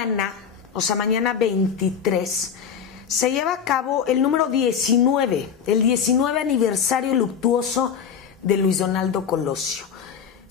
mañana, o sea, mañana 23, se lleva a cabo el número 19, el 19 aniversario luctuoso de Luis Donaldo Colosio.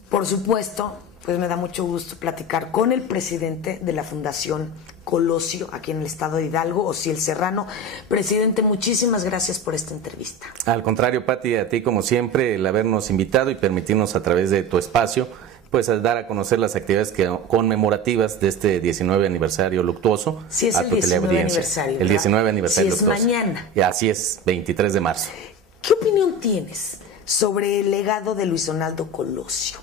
Por supuesto, pues me da mucho gusto platicar con el presidente de la Fundación Colosio, aquí en el estado de Hidalgo, Osiel Serrano. Presidente, muchísimas gracias por esta entrevista. Al contrario, Pati, a ti como siempre, el habernos invitado y permitirnos a través de tu espacio, pues dar a conocer las actividades conmemorativas de este 19 aniversario luctuoso. Sí, es el 19 aniversario. El 19 aniversario luctuoso. Sí, es mañana. Y así es, 23 de marzo. ¿Qué opinión tienes sobre el legado de Luis Donaldo Colosio?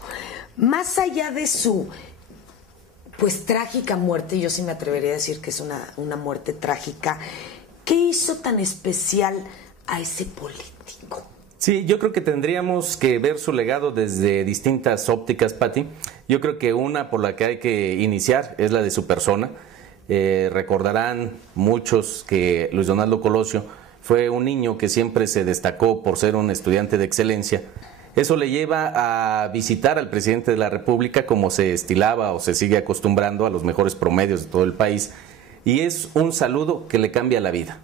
Más allá de su, pues, trágica muerte, yo sí me atrevería a decir que es una muerte trágica, ¿qué hizo tan especial a ese político? Sí, yo creo que tendríamos que ver su legado desde distintas ópticas, Pati. Yo creo que una por la que hay que iniciar es la de su persona. Recordarán muchos que Luis Donaldo Colosio fue un niño que siempre se destacó por ser un estudiante de excelencia. Eso le lleva a visitar al presidente de la República como se estilaba o se sigue acostumbrando a los mejores promedios de todo el país. Y es un saludo que le cambia la vida,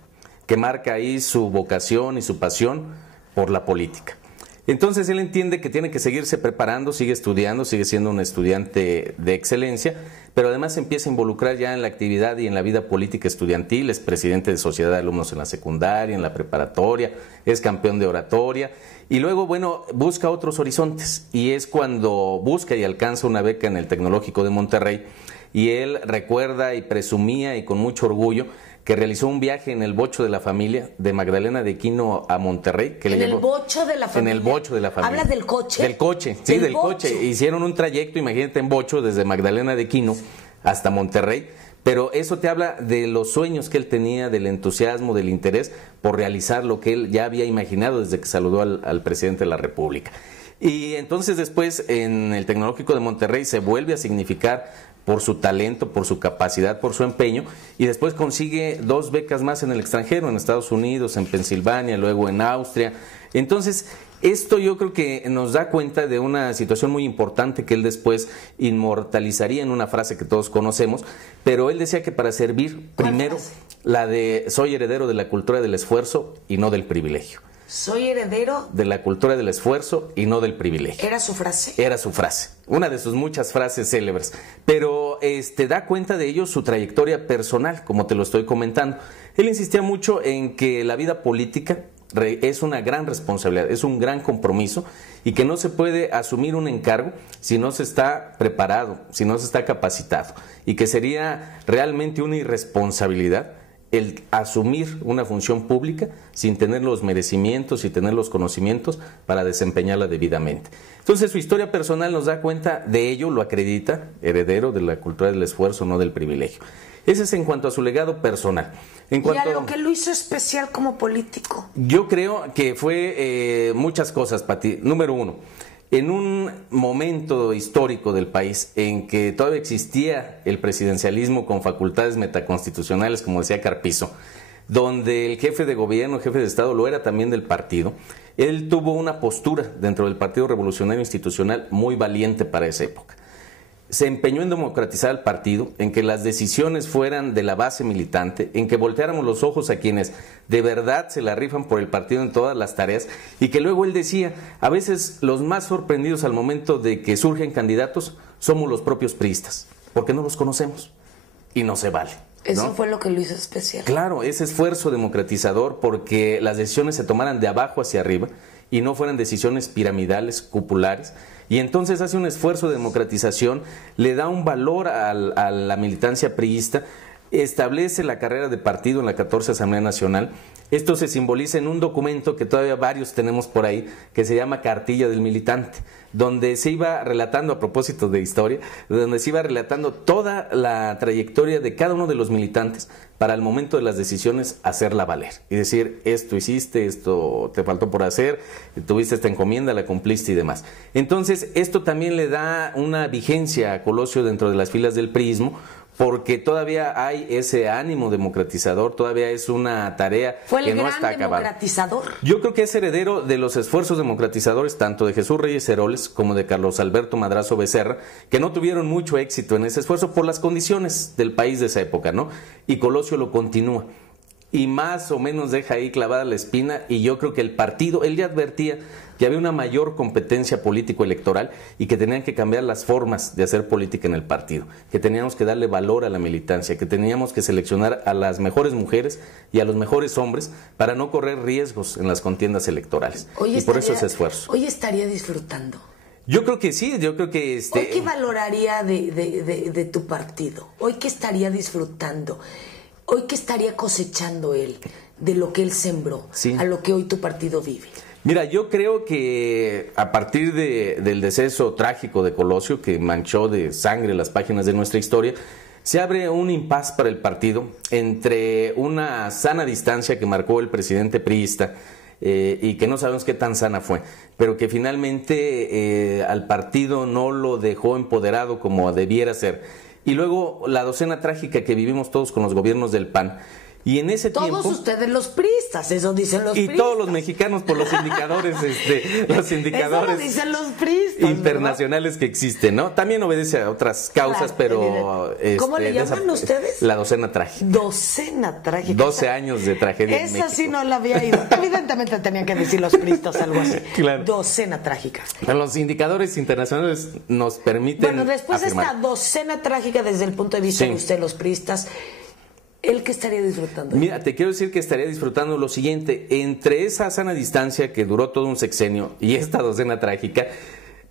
que marca ahí su vocación y su pasión por la política. Entonces él entiende que tiene que seguirse preparando, sigue estudiando, sigue siendo un estudiante de excelencia, pero además se empieza a involucrar ya en la actividad y en la vida política estudiantil. Es presidente de Sociedad de Alumnos en la secundaria, en la preparatoria, es campeón de oratoria y luego, bueno, busca otros horizontes y es cuando busca y alcanza una beca en el Tecnológico de Monterrey y él recuerda y presumía y con mucho orgullo que realizó un viaje en el bocho de la familia de Magdalena de Quino a Monterrey. Que ¿En el bocho de la familia? En el bocho de la familia. ¿Hablas del coche? Del coche, sí, del coche. Hicieron un trayecto, imagínate, en bocho desde Magdalena de Quino hasta Monterrey, pero eso te habla de los sueños que él tenía, del entusiasmo, del interés por realizar lo que él ya había imaginado desde que saludó al presidente de la República. Y entonces después en el Tecnológico de Monterrey se vuelve a significar por su talento, por su capacidad, por su empeño, y después consigue 2 becas más en el extranjero, en Estados Unidos, en Pensilvania, luego en Austria. Entonces, esto yo creo que nos da cuenta de una situación muy importante que él después inmortalizaría en una frase que todos conocemos, pero él decía que para servir, primero, la de soy heredero de la cultura del esfuerzo y no del privilegio. Soy heredero de la cultura del esfuerzo y no del privilegio. ¿Era su frase? Era su frase, una de sus muchas frases célebres. Pero da cuenta de ello su trayectoria personal, como te lo estoy comentando. Él insistía mucho en que la vida política es una gran responsabilidad, es un gran compromiso y que no se puede asumir un encargo si no se está preparado, si no se está capacitado, y que sería realmente una irresponsabilidad el asumir una función pública sin tener los merecimientos y tener los conocimientos para desempeñarla debidamente. Entonces su historia personal nos da cuenta de ello, lo acredita, heredero de la cultura del esfuerzo, no del privilegio. Ese es en cuanto a su legado personal. ¿Y a lo que lo hizo especial como político? Yo creo que fue muchas cosas, Pati. Número 1, en un momento histórico del país en que todavía existía el presidencialismo con facultades metaconstitucionales, como decía Carpizo, donde el jefe de gobierno, jefe de Estado, lo era también del partido, él tuvo una postura dentro del Partido Revolucionario Institucional muy valiente para esa época. Se empeñó en democratizar el partido, en que las decisiones fueran de la base militante, en que volteáramos los ojos a quienes de verdad se la rifan por el partido en todas las tareas, y que luego él decía, a veces los más sorprendidos al momento de que surgen candidatos somos los propios priistas, porque no los conocemos y no se vale. Eso fue lo que lo hizo especial. Claro, ese esfuerzo democratizador porque las decisiones se tomaran de abajo hacia arriba y no fueran decisiones piramidales, cupulares. Y entonces hace un esfuerzo de democratización, le da un valor a la militancia priista, establece la carrera de partido en la 14 Asamblea Nacional. Esto se simboliza en un documento que todavía varios tenemos por ahí, que se llama Cartilla del Militante, donde se iba relatando, a propósito de historia, donde se iba relatando toda la trayectoria de cada uno de los militantes para el momento de las decisiones hacerla valer. Y decir, esto hiciste, esto te faltó por hacer, tuviste esta encomienda, la cumpliste y demás. Entonces, esto también le da una vigencia a Colosio dentro de las filas del priismo, porque todavía hay ese ánimo democratizador, todavía es una tarea que no está acabada. ¿Fue el gran democratizador? Yo creo que es heredero de los esfuerzos democratizadores tanto de Jesús Reyes Heroles como de Carlos Alberto Madrazo Becerra, que no tuvieron mucho éxito en ese esfuerzo por las condiciones del país de esa época, ¿no? Y Colosio lo continúa. Y más o menos deja ahí clavada la espina, y yo creo que el partido, él ya advertía que había una mayor competencia político-electoral y que tenían que cambiar las formas de hacer política en el partido, que teníamos que darle valor a la militancia, que teníamos que seleccionar a las mejores mujeres y a los mejores hombres para no correr riesgos en las contiendas electorales. Y por eso ese esfuerzo. Hoy estaría disfrutando. Yo creo que sí, yo creo que... ¿Hoy qué valoraría de tu partido? ¿Hoy qué estaría disfrutando? ¿Hoy qué estaría cosechando él de lo que él sembró, sí, a lo que hoy tu partido vive? Mira, yo creo que a partir del deceso trágico de Colosio, que manchó de sangre las páginas de nuestra historia, se abre un impas para el partido entre una sana distancia que marcó el presidente priista y que no sabemos qué tan sana fue, pero que finalmente al partido no lo dejó empoderado como debiera ser. Y luego la docena trágica que vivimos todos con los gobiernos del PAN. Y en ese tiempo... Todos ustedes los priistas, eso dicen los priistas. Y todos los mexicanos por los indicadores, los indicadores eso lo dicen los priistas, internacionales, ¿verdad?, que existen, ¿no? También obedece a otras causas, claro, pero... ¿Cómo le llaman ustedes? La docena trágica. Docena trágica. 12 años de tragedia en México. Esa sí no la había ido. Evidentemente tenían que decir los priistas algo así. Claro. Docena trágica. Pero los indicadores internacionales nos permiten Bueno, después afirmar. De esta docena trágica desde el punto de vista de usted, los priistas... ¿Él qué estaría disfrutando? Mira, te quiero decir que estaría disfrutando lo siguiente: entre esa sana distancia que duró todo un sexenio y esta docena trágica,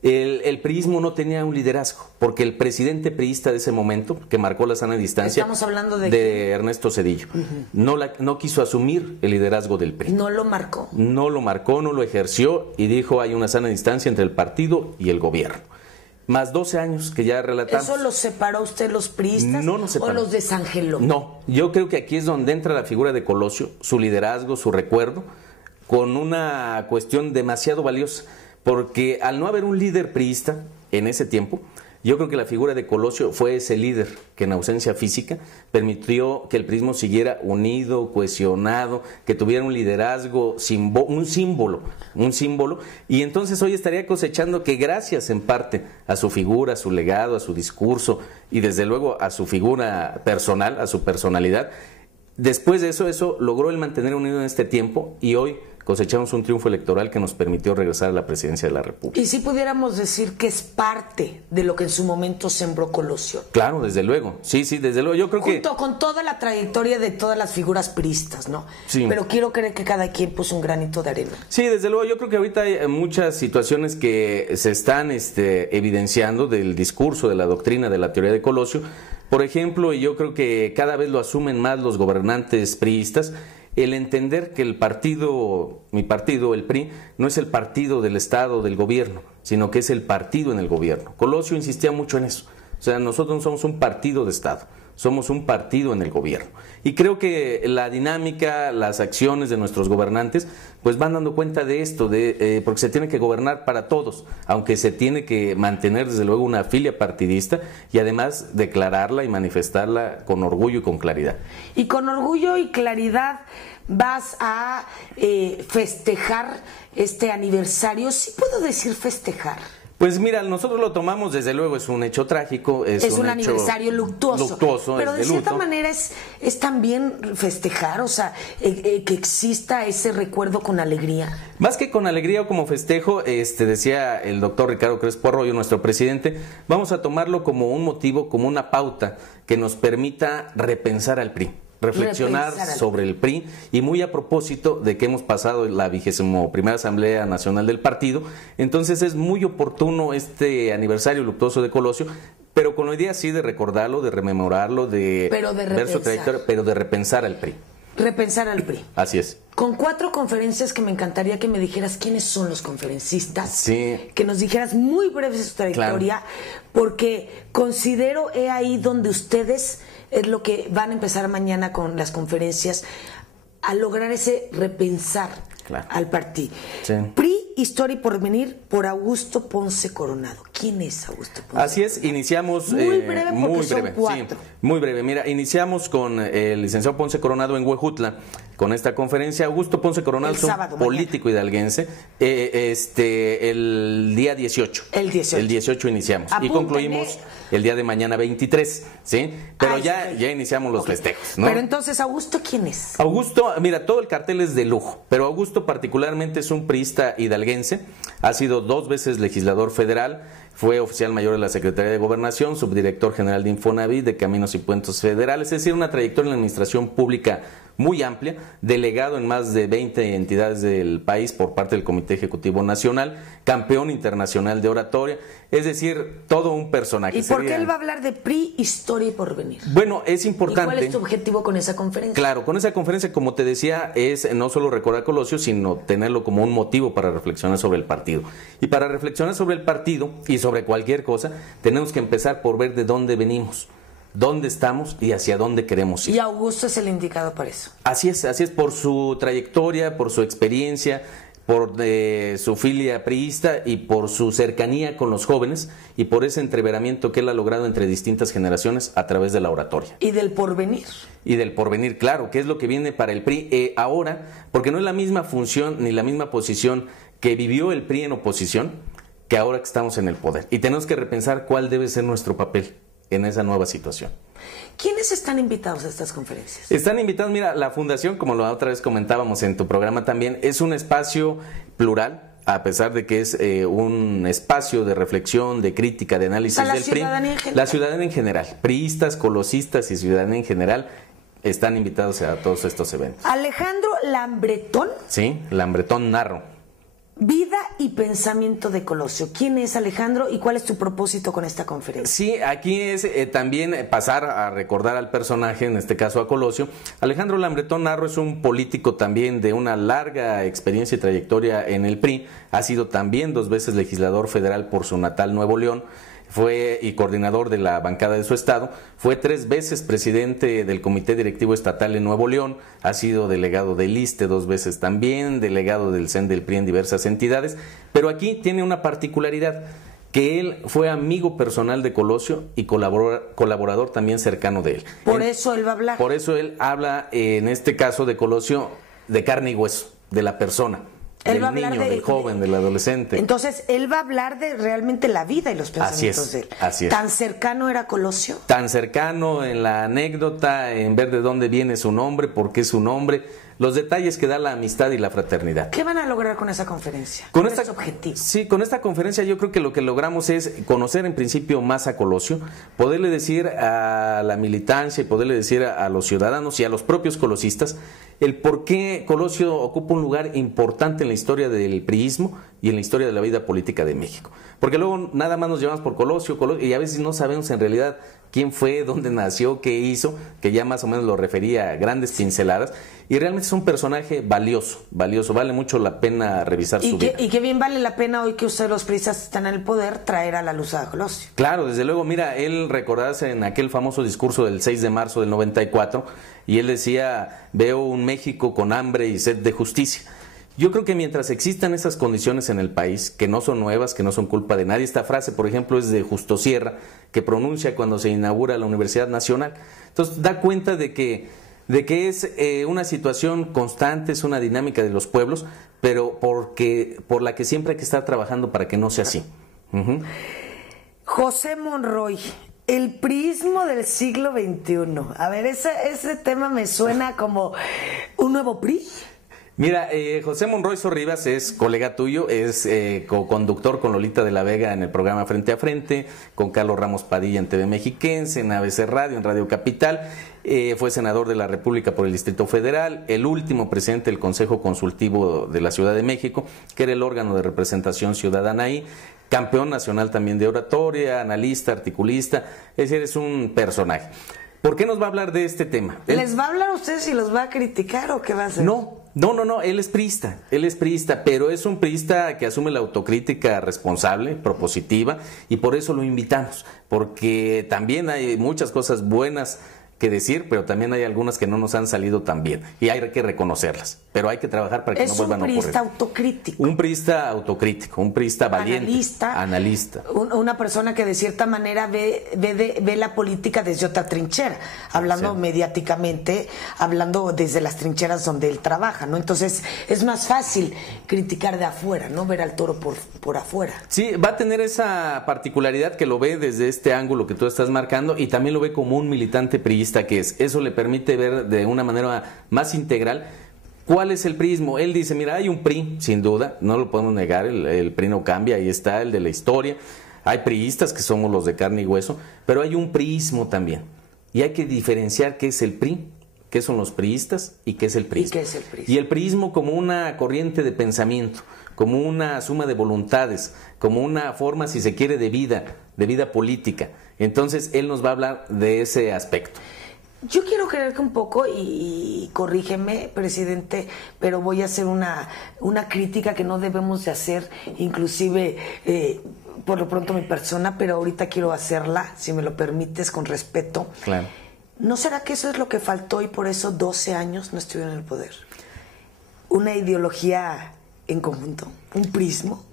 el priismo no tenía un liderazgo, porque el presidente priista de ese momento, que marcó la sana distancia, estamos hablando de Ernesto Zedillo, no quiso asumir el liderazgo del PRI. ¿No lo marcó? No lo marcó, no lo ejerció, y dijo: hay una sana distancia entre el partido y el gobierno. Más 12 años que ya relatamos. ¿Eso los separó usted los priistas? No nos separó. ¿O los desangeló? No, yo creo que aquí es donde entra la figura de Colosio, su liderazgo, su recuerdo, con una cuestión demasiado valiosa, porque al no haber un líder priista en ese tiempo, yo creo que la figura de Colosio fue ese líder que en ausencia física permitió que el priismo siguiera unido, cohesionado, que tuviera un liderazgo, un símbolo, y entonces hoy estaría cosechando que gracias en parte a su figura, a su legado, a su discurso y desde luego a su figura personal, a su personalidad, después de eso logró el mantener unido en este tiempo, y hoy cosechamos un triunfo electoral que nos permitió regresar a la presidencia de la República. Y si pudiéramos decir que es parte de lo que en su momento sembró Colosio. Claro, desde luego. Sí, desde luego. Yo creo junto con toda la trayectoria de todas las figuras priistas, ¿no? Sí. Pero quiero creer que cada quien puso un granito de arena. Sí, desde luego. Yo creo que ahorita hay muchas situaciones que se están evidenciando del discurso, de la doctrina, de la teoría de Colosio. Por ejemplo, y yo creo que cada vez lo asumen más los gobernantes priistas, el entender que mi partido, el PRI, no es el partido del Estado, del gobierno, sino que es el partido en el gobierno. Colosio insistía mucho en eso. O sea, nosotros no somos un partido de Estado, somos un partido en el gobierno. Y creo que la dinámica, las acciones de nuestros gobernantes, pues van dando cuenta de esto, porque se tiene que gobernar para todos, aunque se tiene que mantener desde luego una filia partidista y además declararla y manifestarla con orgullo y con claridad. Y con orgullo y claridad vas a festejar este aniversario. ¿Sí puedo decir festejar? Pues mira, nosotros lo tomamos, desde luego, es un hecho trágico, es un aniversario luctuoso, pero de cierta manera es también festejar, o sea, que exista ese recuerdo con alegría. Más que con alegría o como festejo, decía el doctor Ricardo Crespo Arroyo, nuestro presidente, vamos a tomarlo como un motivo, como una pauta que nos permita repensar al PRI. Reflexionar sobre el PRI, y muy a propósito de que hemos pasado la 21ª Asamblea Nacional del Partido, entonces es muy oportuno este aniversario luctuoso de Colosio, pero con la idea sí de recordarlo, de rememorarlo, ver su trayectoria, pero de repensar al PRI. Repensar al PRI. Así es. Con 4 conferencias que me encantaría que me dijeras quiénes son los conferencistas. Sí. Que nos dijeras muy breve su trayectoria, claro, porque considero ahí donde ustedes es lo que van a empezar mañana con las conferencias, a lograr ese repensar, claro, al partido. Sí. PRI PRI, Historia y Porvenir, por Augusto Ponce Coronado. ¿Quién es Augusto Ponce? Así es, iniciamos... Muy breve porque son 4. Sí, muy breve. Mira, iniciamos con el licenciado Ponce Coronado en Huejutla, con esta conferencia. Augusto Ponce Coronado es un político hidalguense. El día 18. El 18 iniciamos. Apúntale. Y concluimos el día de mañana 23, ¿sí? Pero ya iniciamos los festejos, ¿no? Pero entonces, ¿Augusto quién es? Augusto, mira, todo el cartel es de lujo, pero Augusto particularmente es un priista hidalguense, ha sido 2 veces legislador federal, fue oficial mayor de la Secretaría de Gobernación, subdirector general de Infonavit, de Caminos y Puentes Federales, es decir, una trayectoria en la administración pública muy amplia, delegado en más de 20 entidades del país por parte del Comité Ejecutivo Nacional, campeón internacional de oratoria, es decir, todo un personaje. ¿Y por qué él va a hablar de PRI, Historia y Porvenir? Bueno, es importante. ¿Y cuál es tu objetivo con esa conferencia? Claro, con esa conferencia, como te decía, es no solo recordar a Colosio, sino tenerlo como un motivo para reflexionar sobre el partido. Y para reflexionar sobre el partido y sobre cualquier cosa, tenemos que empezar por ver de dónde venimos, dónde estamos y hacia dónde queremos ir. Y Augusto es el indicado para eso. Así es, por su trayectoria, por su experiencia, por su filia priista y por su cercanía con los jóvenes y por ese entreveramiento que él ha logrado entre distintas generaciones a través de la oratoria. Y del porvenir. Y del porvenir, claro, que es lo que viene para el PRI ahora, porque no es la misma función ni la misma posición que vivió el PRI en oposición que ahora que estamos en el poder. Y tenemos que repensar cuál debe ser nuestro papel en esa nueva situación. ¿Quiénes están invitados a estas conferencias? Están invitados, mira, la Fundación, como la otra vez comentábamos en tu programa también, es un espacio plural, a pesar de que es un espacio de reflexión, de crítica, de análisis del PRI. La ciudadanía en general, priistas, colosistas y ciudadanía en general están invitados a todos estos eventos. Alejandro Lambretón. Sí, Lambretón Narro. Vida y pensamiento de Colosio. ¿Quién es Alejandro y cuál es tu propósito con esta conferencia? Sí, aquí es también pasar a recordar al personaje, en este caso a Colosio. Alejandro Lambretón Narro es un político también de una larga experiencia y trayectoria en el PRI. Ha sido también 2 veces legislador federal por su natal Nuevo León. Fue y coordinador de la bancada de su estado, fue 3 veces presidente del Comité Directivo Estatal en Nuevo León, ha sido delegado del ISSSTE 2 veces también, delegado del CEN del PRI en diversas entidades, pero aquí tiene una particularidad, que él fue amigo personal de Colosio y colaborador también cercano de él. Por eso él va a hablar. Por eso él habla, en este caso de Colosio, de carne y hueso, de la persona. Del niño, del joven, del adolescente. Entonces, él va a hablar de realmente la vida y los pensamientos de él. Así es. ¿Tan cercano era Colosio? Tan cercano en la anécdota, en ver de dónde viene su nombre, por qué su nombre, los detalles que da la amistad y la fraternidad. ¿Qué van a lograr con esa conferencia? ¿Cuál es su objetivo? Sí, con esta conferencia yo creo que lo que logramos es conocer en principio más a Colosio, poderle decir a la militancia y poderle decir a los ciudadanos y a los propios colosistas el por qué Colosio ocupa un lugar importante en la historia del priismo y en la historia de la vida política de México. Porque luego nada más nos llevamos por Colosio, y a veces no sabemos en realidad quién fue, dónde nació, qué hizo, que ya más o menos lo refería a grandes pinceladas, y realmente es un personaje valioso, vale mucho la pena revisar su vida. Y que bien vale la pena hoy que ustedes los priistas están en el poder traer a la luz a Colosio. Claro, desde luego, mira, él recordarse en aquel famoso discurso del 6 de marzo del 94, y él decía, veo un México con hambre y sed de justicia. Yo creo que mientras existan esas condiciones en el país, que no son nuevas, que no son culpa de nadie, esta frase, por ejemplo, es de Justo Sierra, que pronuncia cuando se inaugura la Universidad Nacional. Entonces, da cuenta de que es una situación constante, es una dinámica de los pueblos, pero por la que siempre hay que estar trabajando para que no sea así. José Monroy, el priismo del siglo XXI. A ver, ese tema me suena como un nuevo PRI. Mira, José Monroy Sorribas es colega tuyo, es co-conductor con Lolita de la Vega en el programa Frente a Frente, con Carlos Ramos Padilla en TV Mexiquense, en ABC Radio, en Radio Capital, fue senador de la República por el Distrito Federal, el último presidente del Consejo Consultivo de la Ciudad de México, que era el órgano de representación ciudadana ahí, campeón nacional también de oratoria, analista, articulista, es decir, es un personaje. ¿Por qué nos va a hablar de este tema? ¿Les va a hablar a ustedes y los va a criticar o qué va a hacer? No, él es priista, pero es un priista que asume la autocrítica responsable, propositiva, y por eso lo invitamos, porque también hay muchas cosas buenas que decir, pero también hay algunas que no nos han salido tan bien, y hay que reconocerlas. pero hay que trabajar para que no vuelvan a ocurrir. Es un priista autocrítico. Un priista autocrítico, un priista valiente. Analista. Una persona que de cierta manera ve la política desde otra trinchera, hablando mediáticamente, hablando desde las trincheras donde él trabaja, ¿no? Entonces es más fácil criticar de afuera, ¿no? Ver al toro por afuera. Sí, va a tener esa particularidad que lo ve desde este ángulo que tú estás marcando y también lo ve como un militante priista que es. Eso le permite ver de una manera más integral cuál es el prismo. Él dice, mira, hay un PRI, sin duda, no lo podemos negar, el PRI no cambia, ahí está el de la historia. Hay priistas que somos los de carne y hueso, pero hay un priismo también. Y hay que diferenciar qué es el PRI, qué son los priistas y qué es el prismo. Y el prismo como una corriente de pensamiento, como una suma de voluntades, como una forma, si se quiere, de vida política. Entonces, él nos va a hablar de ese aspecto. Yo quiero creer que un poco, y corrígeme, presidente, pero voy a hacer una crítica que no debemos de hacer, inclusive por lo pronto mi persona, pero ahorita quiero hacerla, si me lo permites, con respeto. Claro. ¿No será que eso es lo que faltó y por eso 12 años no estuvieron en el poder? Una ideología en conjunto, un prismo.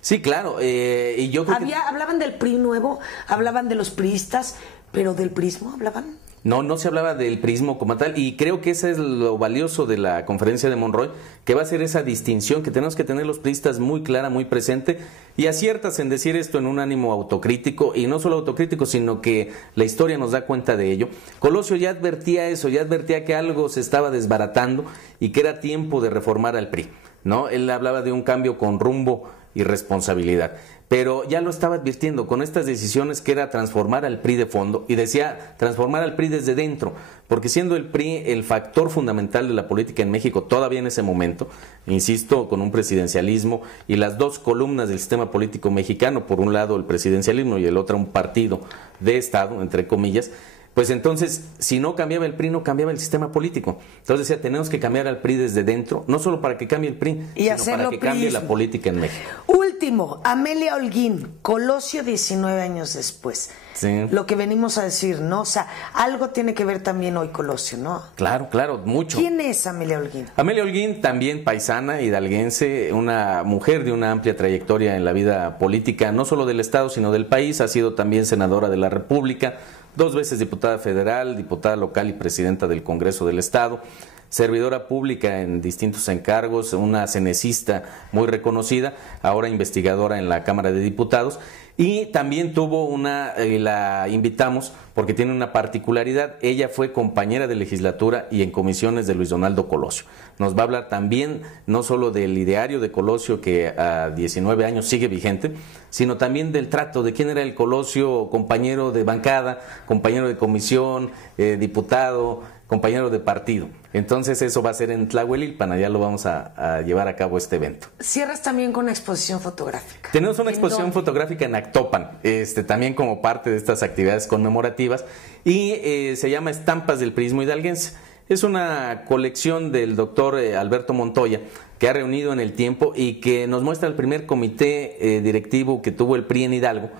Sí, claro, y yo creo Hablaban del PRI nuevo, hablaban de los priistas, pero del prismo hablaban. No se hablaba del prismo como tal, y creo que ese es lo valioso de la conferencia de Monroy, que va a ser esa distinción que tenemos que tener los priistas muy clara, muy presente, y aciertas en decir esto en un ánimo autocrítico, y no solo autocrítico, sino que la historia nos da cuenta de ello. Colosio ya advertía eso, ya advertía que algo se estaba desbaratando y que era tiempo de reformar al PRI, ¿no? Él hablaba de un cambio con rumbo y responsabilidad, pero ya lo estaba advirtiendo con estas decisiones que era transformar al PRI de fondo, y decía transformar al PRI desde dentro, porque siendo el PRI el factor fundamental de la política en México todavía en ese momento, insisto, con un presidencialismo y las dos columnas del sistema político mexicano, por un lado el presidencialismo y el otro un partido de Estado, entre comillas, pues entonces, si no cambiaba el PRI, no cambiaba el sistema político. Entonces decía, tenemos que cambiar al PRI desde dentro, no solo para que cambie el PRI, sino para que cambie la política en México. Último, Amelia Holguín, Colosio 19 años después. Sí. Lo que venimos a decir, ¿no? O sea, algo tiene que ver también hoy Colosio, ¿no? Claro, mucho. ¿Quién es Amelia Holguín? Amelia Holguín, también paisana, hidalguense, una mujer de una amplia trayectoria en la vida política, no solo del Estado, sino del país. Ha sido también senadora de la República, 2 veces diputada federal, diputada local y presidenta del Congreso del Estado, servidora pública en distintos encargos, una cenecista muy reconocida, ahora investigadora en la Cámara de Diputados, y también tuvo la invitamos porque tiene una particularidad, ella fue compañera de legislatura y en comisiones de Luis Donaldo Colosio. Nos va a hablar también no solo del ideario de Colosio, que a 19 años sigue vigente, sino también del trato, de quién era el Colosio, compañero de bancada, compañero de comisión, diputado, compañero de partido. Entonces eso va a ser en Tlahuelilpan, allá lo vamos a llevar a cabo este evento. Cierras también con una exposición fotográfica. Tenemos una exposición fotográfica en Actopan, también como parte de estas actividades conmemorativas, y se llama Estampas del Prismo Hidalguense. Es una colección del doctor Alberto Montoya, que ha reunido en el tiempo y que nos muestra el primer comité directivo que tuvo el PRI en Hidalgo,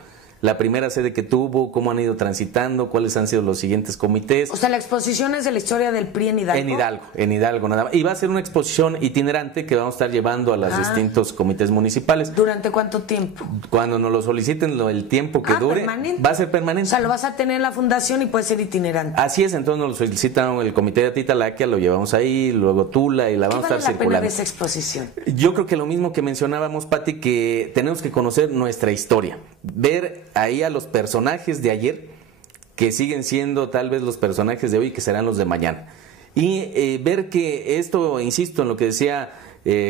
la primera sede que tuvo, cómo han ido transitando, cuáles han sido los siguientes comités. O sea, la exposición es de la historia del PRI en Hidalgo. En Hidalgo nada más. Y va a ser una exposición itinerante que vamos a estar llevando a los distintos comités municipales. ¿Durante cuánto tiempo? Cuando nos lo soliciten, el tiempo que dure, permanente. Va a ser permanente. O sea, lo vas a tener en la fundación y puede ser itinerante. Así es, entonces nos lo solicitan el comité de Atitalaquia, lo llevamos ahí, luego Tula y la vamos a estar circulando. ¿Qué vale la pena de esa exposición? Yo creo que lo mismo que mencionábamos, Pati, que tenemos que conocer nuestra historia, ver ahí a los personajes de ayer que siguen siendo tal vez los personajes de hoy, que serán los de mañana, y ver que esto, insisto en lo que decía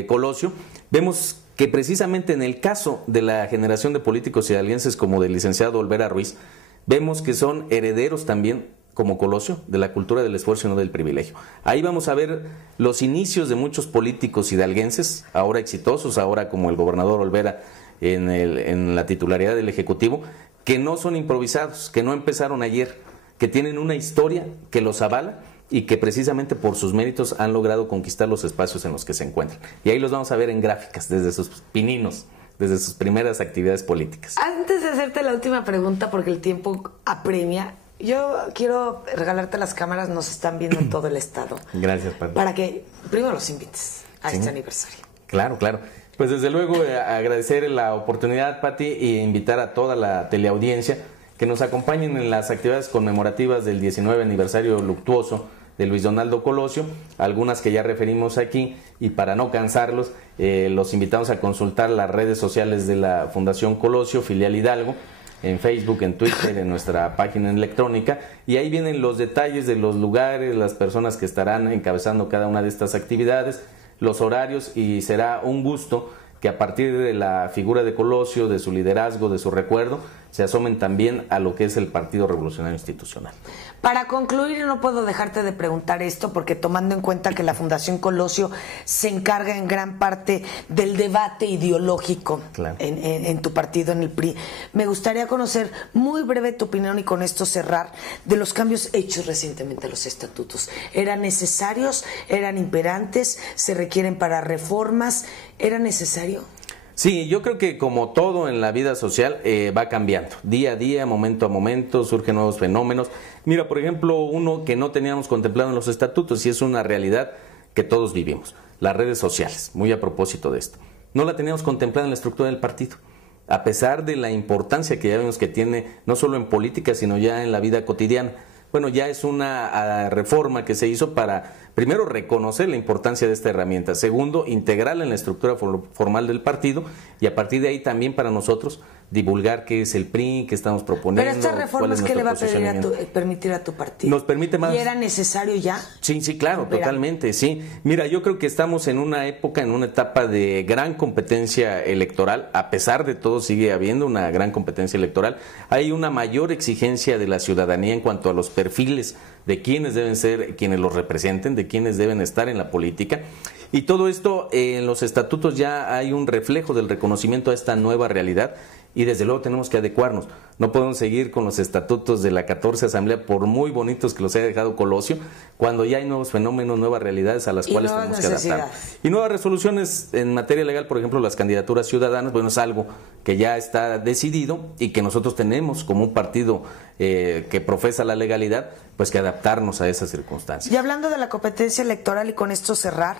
Colosio, vemos que precisamente en el caso de la generación de políticos hidalguenses como del licenciado Olvera Ruiz, vemos que son herederos también, como Colosio, de la cultura del esfuerzo y no del privilegio. Ahí vamos a ver los inicios de muchos políticos hidalguenses, ahora exitosos, ahora como el gobernador Olvera en la titularidad del Ejecutivo, que no son improvisados, que no empezaron ayer, que tienen una historia que los avala y que precisamente por sus méritos han logrado conquistar los espacios en los que se encuentran. Y ahí los vamos a ver en gráficas, desde sus pininos, desde sus primeras actividades políticas. Antes de hacerte la última pregunta, porque el tiempo apremia, Yo quiero regalarte las cámaras, nos están viendo en todo el estado. Gracias, Pati. Para que primero los invites a este aniversario. Claro, claro. Pues desde luego agradecer la oportunidad, Pati, e invitar a toda la teleaudiencia que nos acompañen en las actividades conmemorativas del 19 aniversario luctuoso de Luis Donaldo Colosio, algunas que ya referimos aquí, y para no cansarlos, los invitamos a consultar las redes sociales de la Fundación Colosio, filial Hidalgo, en Facebook, en Twitter, en nuestra página electrónica, y ahí vienen los detalles de los lugares, las personas que estarán encabezando cada una de estas actividades, los horarios, y será un gusto que a partir de la figura de Colosio, de su liderazgo, de su recuerdo, se asomen también a lo que es el Partido Revolucionario Institucional. Para concluir, no puedo dejarte de preguntar esto, porque tomando en cuenta que la Fundación Colosio se encarga en gran parte del debate ideológico en tu partido, en el PRI, me gustaría conocer muy breve tu opinión, y con esto cerrar, de los cambios hechos recientemente a los estatutos. ¿Eran necesarios? ¿Eran imperantes? ¿Se requieren para reformas? ¿Era necesario? Sí, yo creo que como todo en la vida social va cambiando, día a día, momento a momento, surgen nuevos fenómenos. Mira, por ejemplo, uno que no teníamos contemplado en los estatutos, y es una realidad que todos vivimos, las redes sociales, muy a propósito de esto. No la teníamos contemplada en la estructura del partido, a pesar de la importancia que ya vemos que tiene, no solo en política, sino ya en la vida cotidiana. Bueno, ya es una reforma que se hizo para, primero, reconocer la importancia de esta herramienta, segundo, integrarla en la estructura formal del partido, y a partir de ahí también para nosotros divulgar qué es el PRI, qué estamos proponiendo. Pero estas reformas, ¿qué le va a permitir a tu partido? Nos permite más. ¿Y era necesario ya? Sí, claro, totalmente, sí. Mira, yo creo que estamos en una época, en una etapa de gran competencia electoral. A pesar de todo, sigue habiendo una gran competencia electoral. Hay una mayor exigencia de la ciudadanía en cuanto a los perfiles de quienes deben ser quienes los representen, de quienes deben estar en la política. Y todo esto, en los estatutos ya hay un reflejo del reconocimiento a esta nueva realidad, y desde luego tenemos que adecuarnos. No podemos seguir con los estatutos de la 14 Asamblea, por muy bonitos que los haya dejado Colosio, cuando ya hay nuevos fenómenos, nuevas realidades a las cuales tenemos que adaptar. Y nuevas resoluciones en materia legal, por ejemplo, las candidaturas ciudadanas, bueno, es algo que ya está decidido y que nosotros tenemos como un partido que profesa la legalidad, pues que adaptarnos a esas circunstancias. Y hablando de la competencia electoral, y con esto cerrar,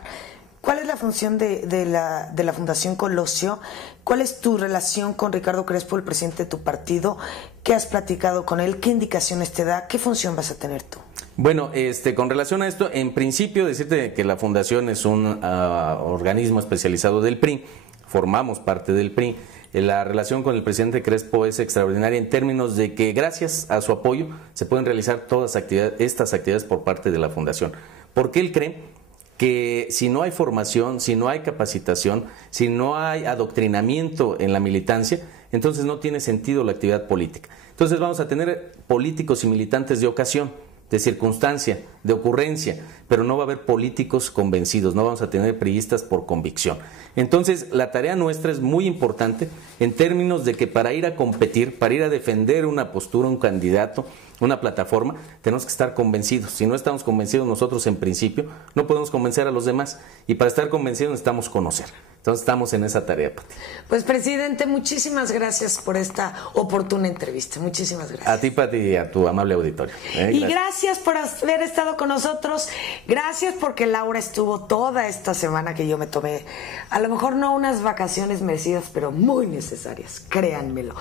¿cuál es la función de la Fundación Colosio? ¿Cuál es tu relación con Ricardo Crespo, el presidente de tu partido? ¿Qué has platicado con él? ¿Qué indicaciones te da? ¿Qué función vas a tener tú? Bueno, con relación a esto, en principio decirte que la Fundación es un organismo especializado del PRI, formamos parte del PRI. La relación con el presidente Crespo es extraordinaria en términos de que gracias a su apoyo se pueden realizar todas estas actividades por parte de la Fundación. Porque él cree que si no hay formación, si no hay capacitación, si no hay adoctrinamiento en la militancia, entonces no tiene sentido la actividad política. Entonces vamos a tener políticos y militantes de ocasión, de circunstancia, de ocurrencia, pero no va a haber políticos convencidos, no vamos a tener priistas por convicción. Entonces la tarea nuestra es muy importante en términos de que para ir a competir, para ir a defender una postura, un candidato, una plataforma, tenemos que estar convencidos. Si no estamos convencidos nosotros en principio, no podemos convencer a los demás, y para estar convencidos necesitamos conocer. Entonces estamos en esa tarea, Pati. Pues, presidente, muchísimas gracias por esta oportuna entrevista. Muchísimas gracias. A ti, Pati, y a tu amable auditorio. Y gracias por haber estado con nosotros. Gracias porque Laura estuvo toda esta semana que yo me tomé. A lo mejor no unas vacaciones merecidas, pero muy necesarias, créanmelo.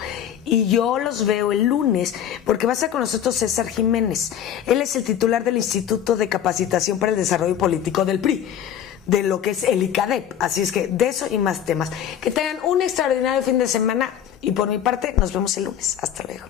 Y yo los veo el lunes, porque va a estar con nosotros César Jiménez. Él es el titular del Instituto de Capacitación para el Desarrollo Político del PRI, de lo que es el ICADEP. Así es que de eso y más temas. Que tengan un extraordinario fin de semana, y por mi parte nos vemos el lunes. Hasta luego.